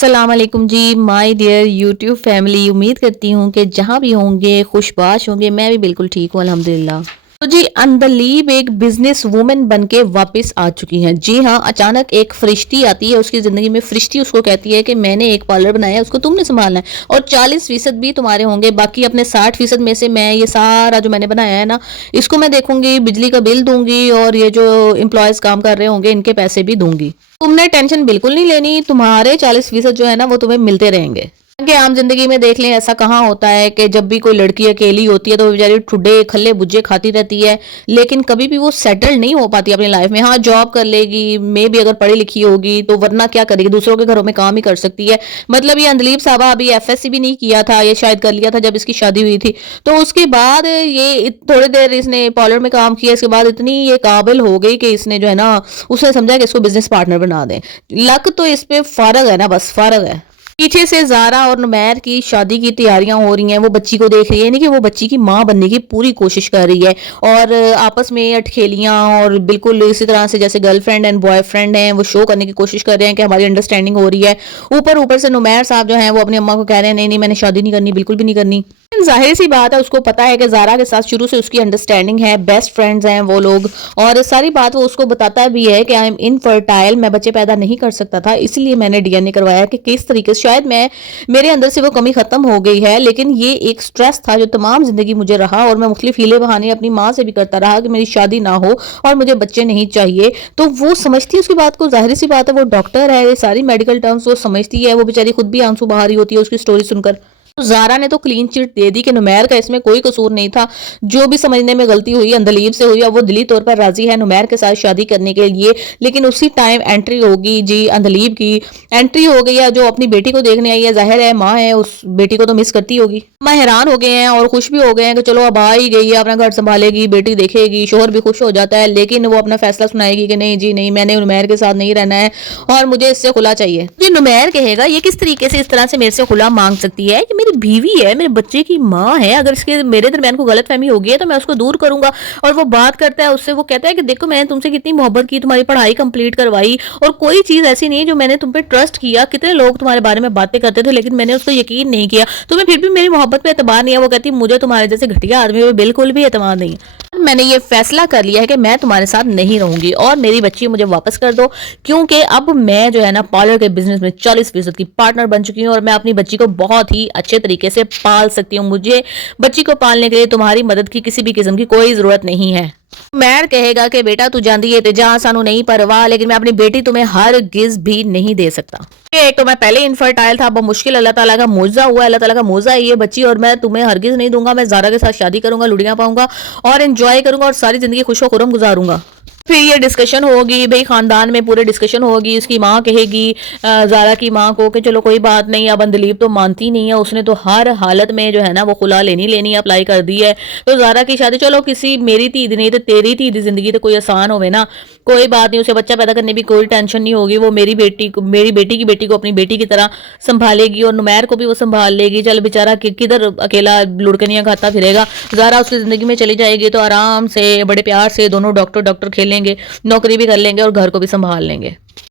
अस्सलाम वालेकुम जी my dear YouTube family. उम्मीद करती हूँ कि जहाँ भी होंगे खुशबाश होंगे। मैं भी बिल्कुल ठीक हूँ अल्हम्दुलिल्लाह। तो जी अंदलीब एक बिजनेस वूमेन बन के वापस आ चुकी हैं। जी हाँ, अचानक एक फरिश्ती आती है उसकी ज़िंदगी में। फरिश्ती उसको कहती है कि मैंने एक पार्लर बनाया है, उसको तुमने संभालना है और 40% भी तुम्हारे होंगे, बाकी अपने 60% में से मैं ये सारा जो मैंने बनाया है ना, इसको मैं देखूंगी, बिजली का बिल दूंगी और ये जो एम्प्लॉयज़ काम कर रहे होंगे इनके पैसे भी दूंगी। तुमने टेंशन बिल्कुल नहीं लेनी, तुम्हारे 40% जो है ना वो तुम्हें मिलते रहेंगे। कि आम जिंदगी में देख लें, ऐसा कहाँ होता है कि जब भी कोई लड़की अकेली होती है तो वो बेचारी ठुड्डे खल्ले बुज्जे खाती रहती है, लेकिन कभी भी वो सेटल नहीं हो पाती अपनी लाइफ में। हाँ, जॉब कर लेगी, मे भी अगर पढ़ी लिखी होगी तो, वरना क्या करेगी, दूसरों के घरों में काम ही कर सकती है। मतलब ये अंदलीब साहबा अभी एफएससी भी नहीं किया था, ये शायद कर लिया था जब इसकी शादी हुई थी। तो उसके बाद ये थोड़ी देर इसने पार्लर में काम किया, इसके बाद इतनी ये काबिल हो गई कि इसने जो है ना, उसने समझा कि इसको बिजनेस पार्टनर बना दें। लक तो इस पे फारग है ना, बस फारग है। पीछे से ज़ारा और नुमैर की शादी की तैयारियां हो रही हैं। वो बच्ची को देख रही है, नहीं कि वो बच्ची की माँ बनने की पूरी कोशिश कर रही है और आपस में अटखेलियां और बिल्कुल इसी तरह से जैसे गर्लफ्रेंड एंड बॉयफ्रेंड हैं, वो शो करने की कोशिश कर रहे हैं कि हमारी अंडरस्टैंडिंग हो रही है। ऊपर ऊपर से नुमैर साहब जो हैं वो अपनी अम्मा को कह रहे हैं नहीं नहीं मैंने शादी नहीं करनी, बिल्कुल भी नहीं करनी। जाहिर सी बात है, उसको पता है कि ज़ारा के साथ शुरू से उसकी अंडरस्टैंडिंग है, बेस्ट फ्रेंड्स हैं वो लोग, और सारी बात वो उसको बताता भी है कि आई एम इनफर्टाइल, मैं बच्चे पैदा नहीं कर सकता था, इसलिए मैंने डीएनए करवाया कि किस तरीके से शायद मैं, मेरे अंदर से वो कमी खत्म हो गई है। लेकिन ये एक स्ट्रेस था जो तमाम जिंदगी मुझे रहा और मैं मुख्तलिफ हीले बहाने अपनी माँ से भी करता रहा कि मेरी शादी ना हो और मुझे बच्चे नहीं चाहिए। तो वो समझती है उसकी बात को, जाहिर सी बात है वो डॉक्टर है, ये सारी मेडिकल टर्म्स वो समझती है। वो बेचारी खुद भी आंसू बहा रही होती है उसकी स्टोरी सुनकर। तो ज़ारा ने तो क्लीन चिट दे दी कि नुमैर का इसमें कोई कसूर नहीं था, जो भी समझने में गलती हुई अंदलीब से हुई। अब वो दिली तौर पर राजी है नुमैर के साथ शादी करने के लिए, लेकिन उसी टाइम एंट्री होगी जी, अंदलीब की एंट्री हो गई है जो अपनी बेटी को देखने आई है। जाहिर है माँ है, उस बेटी को तो मिस करती होगी। माँ हैरान हो गए हैं और खुश भी हो गए हैं कि चलो अब आ ही गई है, अपना घर संभालेगी, बेटी देखेगी, शोहर भी खुश हो जाता है। लेकिन वो अपना फैसला सुनाएगी कि नहीं जी नहीं, मैंने नुमैर के साथ नहीं रहना है और मुझे इससे खुला चाहिए। जी नुमैर कहेगा ये किस तरीके से इस तरह से मेरे से खुला मांग सकती है, कि मेरी बीवी है, मेरे बच्चे की माँ है, अगर इसके मेरे दरमियान को गलतफहमी होगी है तो मैं उसको दूर करूंगा। और वो बात करता है उससे, वो कहता है कि देखो मैंने तुमसे कितनी मोहब्बत की, तुम्हारी पढ़ाई कंप्लीट करवाई और कोई चीज ऐसी नहीं जो मैंने तुम पे ट्रस्ट किया। कितने लोग तुम्हारे बारे में बातें करते थे लेकिन मैंने उस पर यकीन नहीं किया, तुम्हें फिर भी मेरी मोहब्बत पे एतबार नहीं है। वो कहती मुझे तुम्हारे जैसे घटिया आदमी पे बिल्कुल भी एतबार नहीं है। मैंने ये फैसला कर लिया है कि मैं तुम्हारे साथ नहीं रहूंगी और मेरी बच्ची मुझे वापस कर दो, क्योंकि अब मैं जो है ना पार्लर के बिजनेस में 40% की पार्टनर बन चुकी हूँ और मैं अपनी बच्ची को बहुत ही अच्छे तरीके से पाल सकती हूँ। मुझे बच्ची को पालने के लिए तुम्हारी मदद की किसी भी किस्म की कोई जरूरत नहीं है। मैर कहेगा कि बेटा तू जानती है जहां सानू नहीं परवाह, लेकिन मैं अपनी बेटी तुम्हें हर गिज भी नहीं दे सकता। एक तो मैं पहले इनफर्टाइल था, अब मुश्किल अल्लाह ताला का मौजा हुआ, अल्लाह ताला का मौजा है ये बच्ची, और मैं तुम्हें हरगिज नहीं दूंगा। मैं ज़ारा के साथ शादी करूंगा, लुड़ियां पाऊंगा और एंजॉय करूंगा और सारी जिंदगी खुशो खुरम गुजारूंगा। फिर ये डिस्कशन होगी भाई, खानदान में पूरे डिस्कशन होगी। उसकी माँ कहेगी ज़ारा की माँ को कि चलो कोई बात नहीं, अब अंदलीब तो मानती नहीं है, उसने तो हर हालत में जो है ना वो खुला लेनी अप्लाई कर दी है। तो ज़ारा की शादी चलो किसी मेरी धी नहीं तो तेरी धी दी जिंदगी तो कोई आसान होवे ना, कोई बात नहीं, उसे बच्चा पैदा करने की कोई टेंशन नहीं होगी। वो मेरी बेटी की बेटी को अपनी बेटी की तरह संभालेगी और नुमैर को भी वो संभाल लेगी। चल बेचारा किधर अकेला लुड़कनियां खाता फिरेगा। ज़ारा उसकी ज़िंदगी में चली जाएगी तो आराम से बड़े प्यार से दोनों डॉक्टर खेलेंगे, नौकरी भी कर लेंगे और घर को भी संभाल लेंगे।